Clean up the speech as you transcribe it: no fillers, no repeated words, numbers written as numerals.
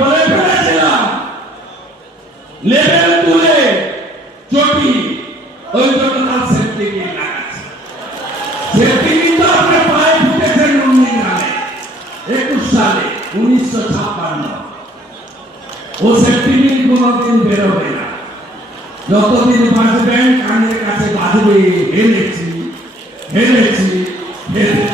বলে ফেলেছিলাম লেভেল তুলে চটি ওই জন্য তার সেফটি গিয়ে লাগাচ্ছে। সেফটি কিন্তু আপনার পায়ে ফুটেছেন 21 সালে 1956। ও সেফটি বিল কোনদিন বেরোবে না, যতদিন বাজবেন কানের কাছে বাজবে হেলেছি হেলেছি হেলেছি।